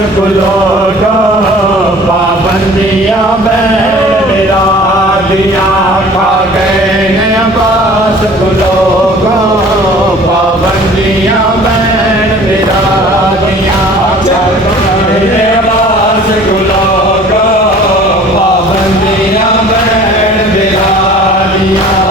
लोग पाबंदियां मेरा दिया खा गए हैं अब्बास को लोग पाबंदियां मेरा दिया खा गए हैं अब्बास को लोग पाबंदियां मेरा दिया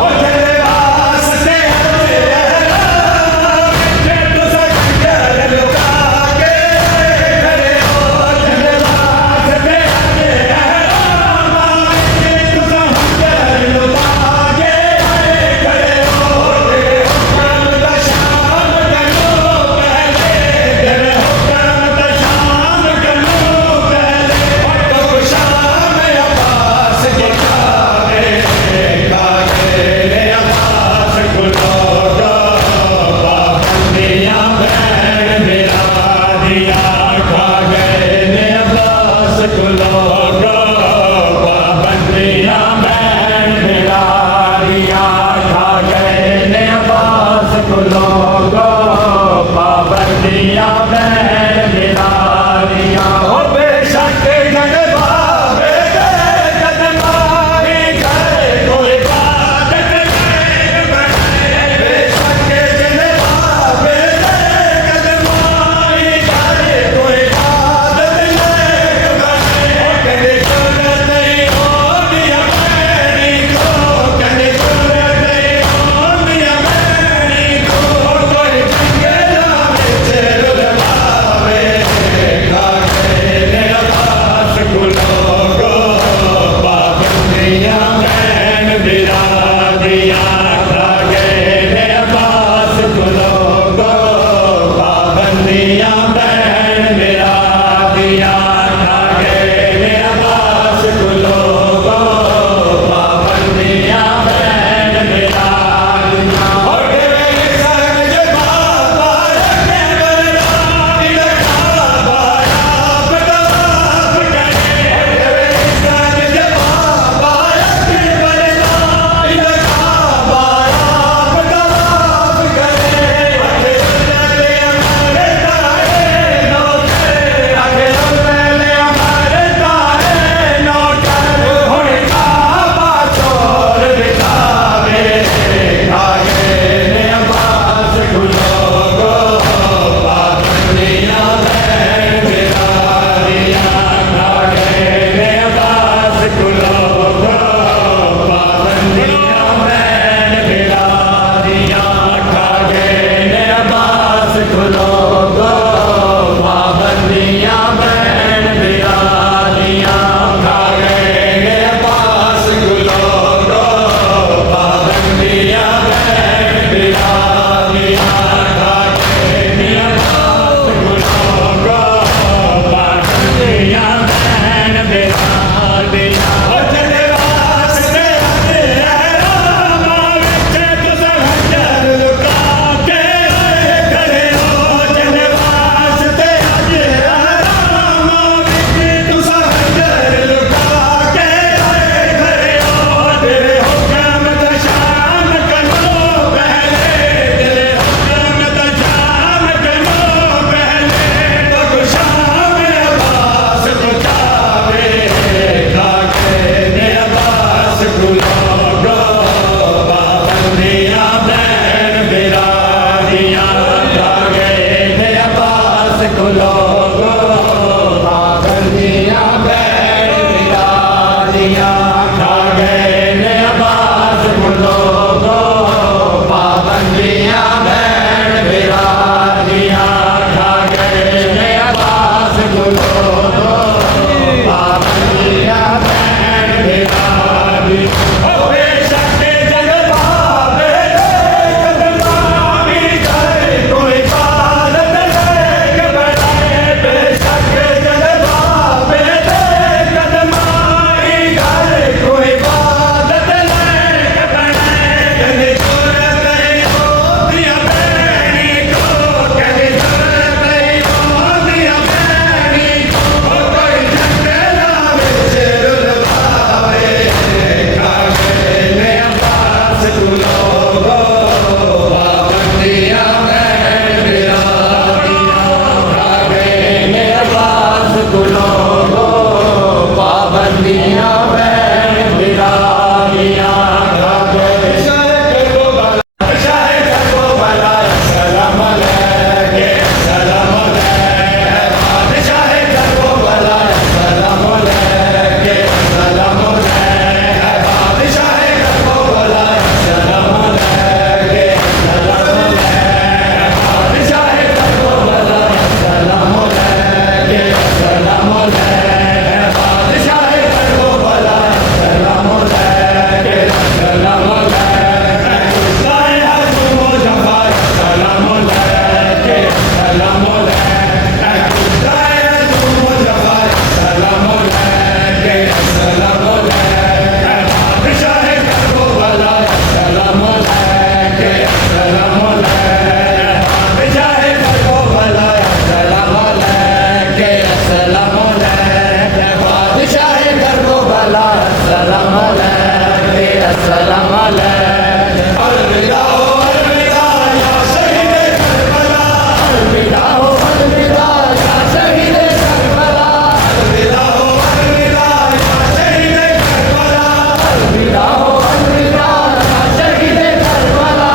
अस्सलाम अलैके अस्सलाम अलैके अलविदा हो अलविदा या शहीद करबला अलविदा हो अलविदा या शहीद करबला अलविदा हो अलविदा या शहीद करबला अलविदा हो अलविदा या शहीद करबला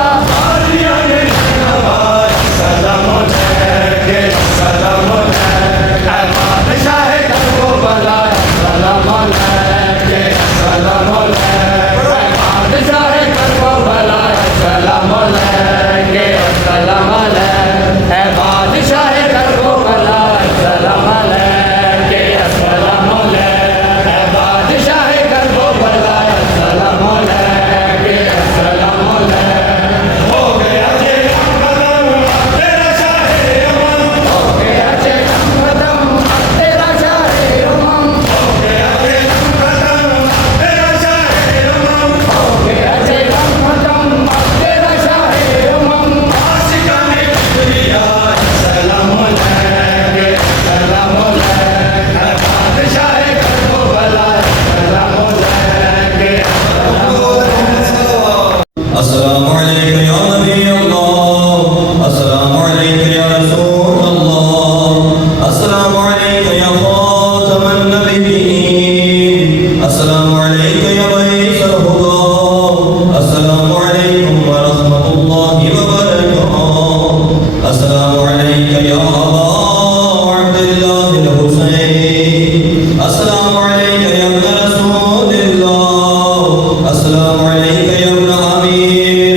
आलिया ने नवाज सलाम अलैके सलाम अलैके बादशाह करबला सलाम अलैके सलाम अलैके बादशाह करबला सलाम अलैके सलाम अलैके बादशाह करबला सलाम अलैके सलाम अलैके बादशाह करबला सलाम अलैके सलाम अलैके हो गया जे कदम तेरा शाहे अमन हो गया जे कदम तेरा शाहे अमन हो गया जे कदम तेरा शाहे अमन हो गया जे कदम तेरा शाहे अमन आशिकाने दुनिया सलाम अलैके सलाम अलैके बादशाह करबला सलाम अलैके अस्सलामु अलैका या नबी अल्लाह, अस्सलामु अलैका या रसूल अल्लाह, अस्सलामु अलैका या खातमन नबिय्यीन, अस्सलामु अलैका या बईसल हुदा, अस्सलामु अलैकुम व रहमतुल्लाहि व बरकातुहू, अस्सलामु अलैका या अबा अब्दुल्लाह अल हुसैन, अस्सलामु अलैका या इब्न रसूलिल्लाह, अस्सलामु अलैका या इब्न अमीर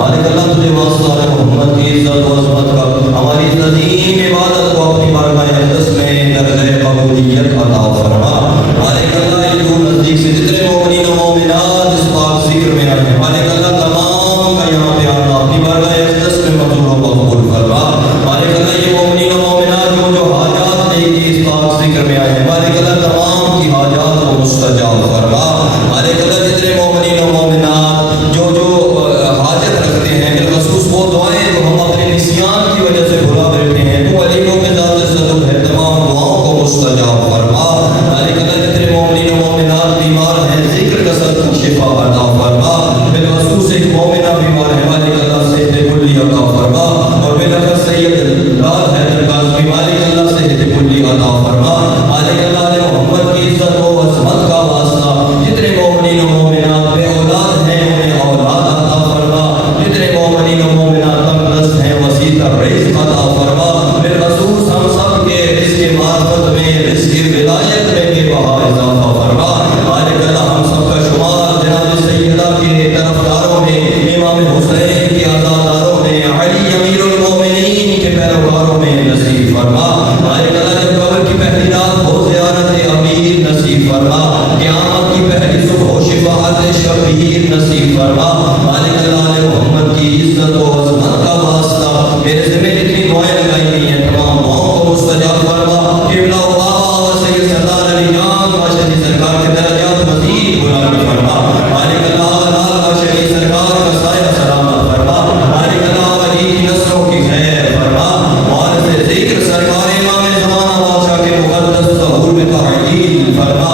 मालिक अल्लाह तुझे वास्ता है मोहम्मद की इज्जत और अजमत का हमारी अजीम इबादत को अपनी बारगाह अक़दस में दर्जे कबूलियत अता फरमा मालिक अल्लाह ये दूर नजदीक से जितने मोमिनीन और मोमिनात इस पाक जिक्र में आए हैं मालिक अल्लाह तमाम का यहाँ पे आना अपनी बारगाह अक़दस में मंजूर व मकबूल फरमा मालिक अल्लाह ये मोमिनीन और मोमिनात जो हाजात लेके इस पाक जिक्र में आए हैं मालिक अल्लाह तमाम की हाजात को मुस्तजाब फरमा मालिक अल्लाह जितने मोमिनीन और मोमिनात जो हाजत रखते हैं बिलखसूस वो दुआएं जो हम अपने निसियान की वजह से भुला बैठे हैं तू अलीमों के ज़ात सदुल है तमाम दुआओं को मुस्तजाब फरमा मालिक अल्लाह जितने मोमिनीन और मोमिनात बीमार हैं जिक्र कसरत को शिफा अता फरमा बिलखसूस एक मोमिना बीमार है मालिक अल्लाह सेहत कुल्ली अता फरमा और बिलखसूस सैयद लाल हैदर काज़मी मालिक अल्लाह सेहत कुल्ली अता फरमा मालिक अल्लाह ने मोहम्मद की इज्जत व अज़मत का वास्ता जितने मोमिनीन और मोमिनात बे औलाद हैं उन्हें औलाद अता फरमा जितने मोमिनीन और मोमिनात तंगदस्त हैं वसी तर रिज़्क़ अता फरमा बिलखसूस हम सब के रिज़्क़ मार्फत में रिज़्क़ विलायत में बेबहा इज़ाफ़ा फरमा मालिक अल्लाह हम सब का शुमार जनाब सैयदा के तरफदारों में इमाम हुसैन के आज़ादारों में अली अमीरुल मोमिनीन के पैरोकारों में नसीब फरमा मालिक अल्लाह जब कब्र की पहली रात हो ज़ियारत अमीर नसीब फरमा क़यामत की पहली सुबह शिफ़ाअत शबीर नसीब फरमा मालिक अल्लाह ने मोहम्मद की इज्जत और अजमत का वास्ता मेरे ज़िम्मे जितनी दुआएं लगाई गई हैं तमाम दुआओं को मुस्तजाब फरमा। किबला बाबा और सैयद सरदार अली जान बादशाह सरकार के दर्जात मज़ीद बुलंद फरमा। मालिक अल्लाह बादशाह सरकार का साया सलामत फरमा। मालिक अल्लाह अली की नस्लों की खैर फरमा। वारिस ज़िक्र सरकार इमाम ज़माना बादशाह के मुक़द्दस ज़हूर में ताजील फरमा।